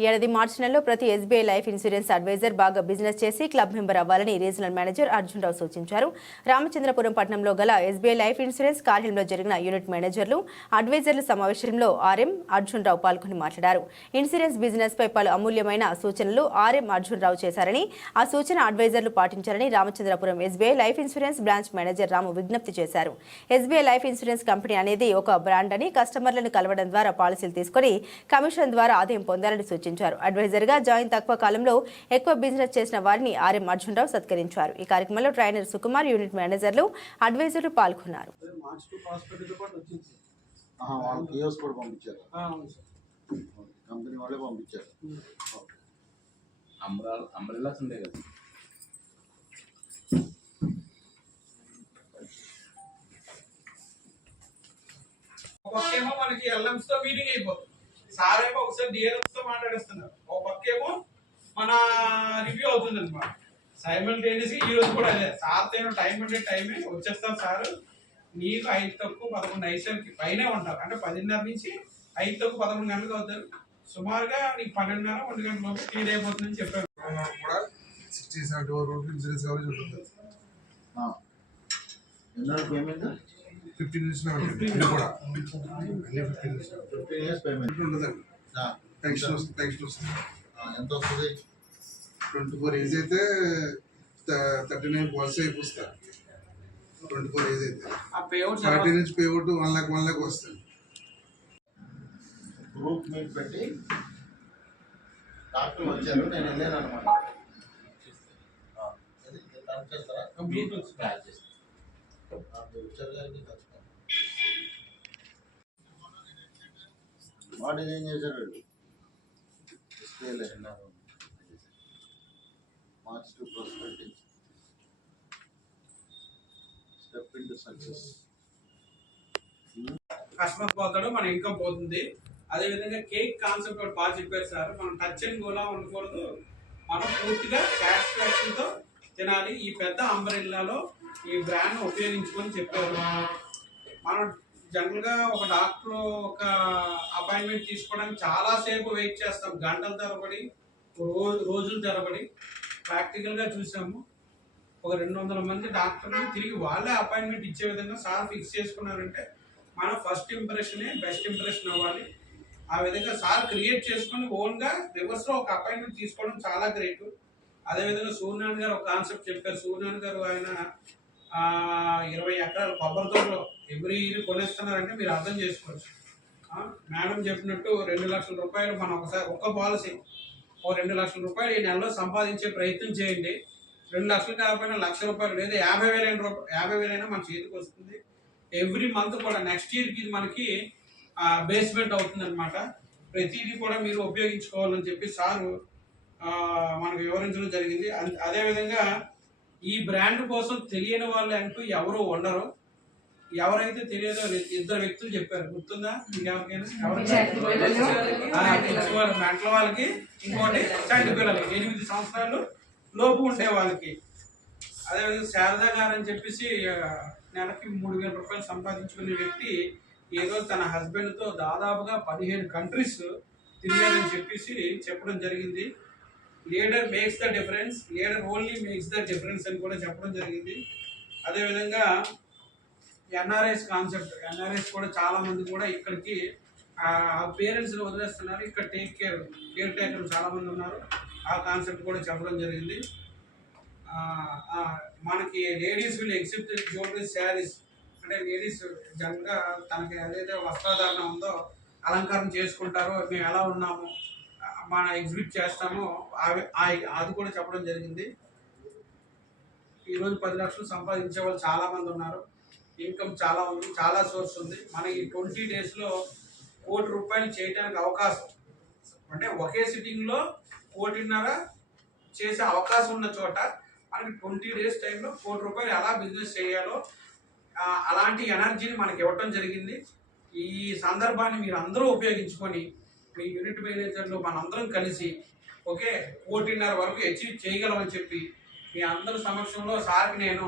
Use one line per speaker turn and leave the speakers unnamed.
ఈ ఏడాది మార్చి నెలలో ప్రతి ఎస్బీఐ లైఫ్ ఇన్సూరెన్స్ అడ్వైజర్ బాగా బిజినెస్ చేసి క్లబ్ మెంబర్ అవ్వాలని రీజనల్ మేనేజర్ అర్జున్ రావు సూచించారు. రామచంద్రపురం పట్టణంలో గల ఎస్బీఐ లైఫ్ ఇన్సూరెన్స్ కార్యాలయంలో జరిగిన యూనిట్ మేనేజర్లు అడ్వైజర్ల సమావేశంలో ఆర్ఎం అర్జున్ రావు పాల్గొని మాట్లాడారు. ఇన్సూరెన్స్ బిజినెస్ పై పలు అమూల్యమైన సూచనలు ఆర్ఎం అర్జున్ రావు చేశారని ఆ సూచన అడ్వైజర్లు పాటించారని Ramachandrapuram SBI Life Insurance branch manager Ramu విజ్ఞప్తి చేశారు. ఎస్బీఐ లైఫ్ ఇన్సూరెన్స్ కంపెనీ అనేది ఒక బ్రాండ్ అని కస్టమర్లను కలవడం ద్వారా పాలసీలు తీసుకొని కమిషన్ ద్వారా ఆదాయం పొందాలని సూచించారు. అడ్వైజర్గా జాయిన్ తక్కువ కాలంలో ఎక్కువ బిజినెస్ చేసిన వారిని ఆర్ఎం అర్జునరావు సత్కరించారు. ఈ కార్యక్రమంలో ట్రైనర్ సుకుమార్ యూనిట్ మేనేజర్లు అడ్వైజర్లు పాల్గొన్నారు.
మార్చ్ టు హాస్పిటల్తో పాటు వచ్చింది సార్.
ఆహా, వాళ్ళు కియోస్ కూడా పంపించారు.
ఆ, అవును సార్.
కంపెనీ వాళ్ళే పంపించారు. ఓకే.
అంబ్రాల్ అంబ్రెల్లాస్ ఉంటాయి కదా.
ఒక పక్కేమో మనకి ఎల్ఎంస్తో మీటింగ్ అయిపోతుంది. సార్ ఏమో ఒకసారి డిఎల్ఎంస్తో మాట్లాడేస్తున్నారు. ఒక పక్కేమో మన రివ్యూ అవుతుంది అనమాట సైమల్టేనియస్ ఈ రోజు కూడా అదే. సార్ తేనో టైం అంటే టైమే వచ్చేస్తాం సార్. నీకు ఐదు తక్కువ పదకొండు ఐదుకి పైనే ఉంటారు. అంటే పదిన్నర నుంచి ఐదు తక్కువ పదకొండు గంటలకు అవుతారు. సుమారుగా నీకు పన్నెండున్నర ఒంటి గంటల లోపు క్లియర్ అయిపోతుందని చెప్పారు.
కూడా సిక్స్టీ సెవెంటీ వరకు ఇన్సూరెన్స్ కవరేజ్ ఉంటుంది.
ఆ. ఎన్నాళ్ళు పేమెంట్
ఫిఫ్టీన్ నుంచి ఉంటుంది ఇది కూడా. అన్ని ఫిఫ్టీన్ నుంచి
ఫిఫ్టీన్ ఇయర్స్ పేమెంట్
ఉంటుందండి.
ఆ,
టెక్స్ట్ వస్తుంది టెక్స్ట్ వస్తుంది.
ఎంత వస్తుంది?
ట్వంటీ ఫోర్ ఏజ్ అయితే థర్టీ నైన్ పాలసీ అయిపోస్తారు. ట్వంటీ ఫోర్ ఏజ్ అయితే.
ఆ పేఅవుట్
ఫార్టీ నుంచి pay out one lakh one lakh వస్తుంది
గ్రూప్ మీట్ పెట్టి డాక్టర్ వచ్చారు నేను వెళ్ళాను అనమాట చేస్తారా? నాకు వచ్చారు గారికి ఖచ్చితంగా మా ఏం చేశారు వీళ్ళు march to prosperity step into success
customer పోతాడు మన ఇన్కమ్ పోతుంది. అదే విధంగా కేక్ కాన్సెప్ట్ ఒకటి బాగా చెప్పారు సార్. మనం టచ్ అండ్ గోలా ఉండకూడదు. మనం పూర్తిగా సాటిస్ఫాక్షన్తో తినాలి. ఈ పెద్ద అంబరిల్లాలో ఈ బ్రాండ్ ఉపయోగించుకొని చెప్పారు. మనం జనరల్గా ఒక డాక్టర్ ఒక అపాయింట్మెంట్ తీసుకోవడానికి చాలా సేపు వెయిట్ చేస్తాం. గంటల తరబడి రోజు రోజుల తరబడి ప్రాక్టికల్గా చూసాము. ఒక రెండు వందల మంది డాక్టర్లు తిరిగి వాళ్ళే అపాయింట్మెంట్ ఇచ్చే విధంగా సార్ ఫిక్స్ చేసుకున్నారంటే మన ఫస్ట్ ఇంప్రెషనే బెస్ట్ ఇంప్రెషన్ అవ్వాలి. ఆ విధంగా సార్ క్రియేట్ చేసుకుని ఓన్గా రివర్స్లో ఒక అపాయింట్మెంట్ తీసుకోవడం చాలా గ్రేట్. అదే విధంగా సూర్యనారాయణ గారు ఒక కాన్సెప్ట్ చెప్పారు. సూర్యనారాయణ గారు ఆయన ఇరవై ఎకరాలు కొబ్బరి తోటలు ఎవ్రీ ఇయర్ కొనేస్తున్నారంటే మీరు అర్థం చేసుకోవచ్చు. మేడం చెప్పినట్టు రెండు లక్షల రూపాయలు మనం ఒకసారి ఒక్క పాలసీ. ఓ రెండు లక్షల రూపాయలు ఈ నెలలో సంపాదించే ప్రయత్నం చేయండి. రెండు లక్షలు కాకపోయినా లక్ష రూపాయలు లేదా యాభై వేలైన రూపాయలు యాభై వేలైనా మన చేతికి వస్తుంది. ఎవ్రీ మంత్ కూడా నెక్స్ట్ ఇయర్కి ఇది మనకి బేస్మెంట్ అవుతుంది అనమాట ప్రతిదీ కూడా మీరు ఉపయోగించుకోవాలని చెప్పి సారు మనకు వివరించడం జరిగింది. అదేవిధంగా ఈ బ్రాండ్ కోసం తెలియని వాళ్ళు అంటూ ఎవరు ఉండరు. ఎవరైతే తెలియదో ఇద్దరు వ్యక్తులు చెప్పారు. గుర్తుందా? ఎవరికైనా మెంటల వాళ్ళకి ఇంకోటి చంటి పిల్లలకి. ఎనిమిది సంవత్సరాలు లోపు ఉండే వాళ్ళకి. అదేవిధంగా శారదా గారు అని చెప్పేసి నెలకి మూడు వేల రూపాయలు సంపాదించుకునే వ్యక్తి ఏదో తన హస్బెండ్తో దాదాపుగా పదిహేడు కంట్రీస్ తిరిగారని చెప్పేసి చెప్పడం జరిగింది. Leader makes the difference leader only makes the difference అని కూడా చెప్పడం జరిగింది. అదేవిధంగా ఎన్ఆర్ఎస్ కాన్సెప్ట్ ఎన్ఆర్ఎస్ కూడా చాలామంది కూడా ఇక్కడికి పేరెంట్స్ని వదిలేస్తున్నారు. ఇక్కడ టేక్ కేర్ కేర్ టేకర్ చాలామంది ఉన్నారు. ఆ కాన్సెప్ట్ కూడా చెప్పడం జరిగింది. మనకి ladies will accept jewellery saris అంటే లేడీస్ జనరల్గా తనకి ఏదైతే వస్త్రధారణ ఉందో అలంకారం చేసుకుంటారో మేము ఎలా ఉన్నాము? మన ఎగ్జిబిట్ చేస్తామో అవి ఆ- అది కూడా చెప్పడం జరిగింది. ఈరోజు పది లక్షలు సంపాదించే వాళ్ళు చాలామంది ఉన్నారు. ఇన్కమ్ చాలా ఉంది చాలా సోర్స్ ఉంది. మన ఈ ట్వంటీ డేస్లో కోటి రూపాయలు చేయడానికి అవకాశం. అంటే ఒకే సిట్టింగ్లో కోటిన్నర చేసే అవకాశం ఉన్న చోట మనకి ట్వంటీ డేస్ టైంలో కోటి రూపాయలు ఎలా బిజినెస్ చేయాలో అలాంటి ఎనర్జీని మనకి ఇవ్వటం జరిగింది. ఈ సందర్భాన్ని మీరు అందరూ ఉపయోగించుకొని మీ యూనిట్ మేనేజర్లు మనందరం కలిసి ఓకే కోటిన్నర వరకు అచీవ్ చేయగలమని చెప్పి మీ అందరి సమక్షంలో సార్కి నేను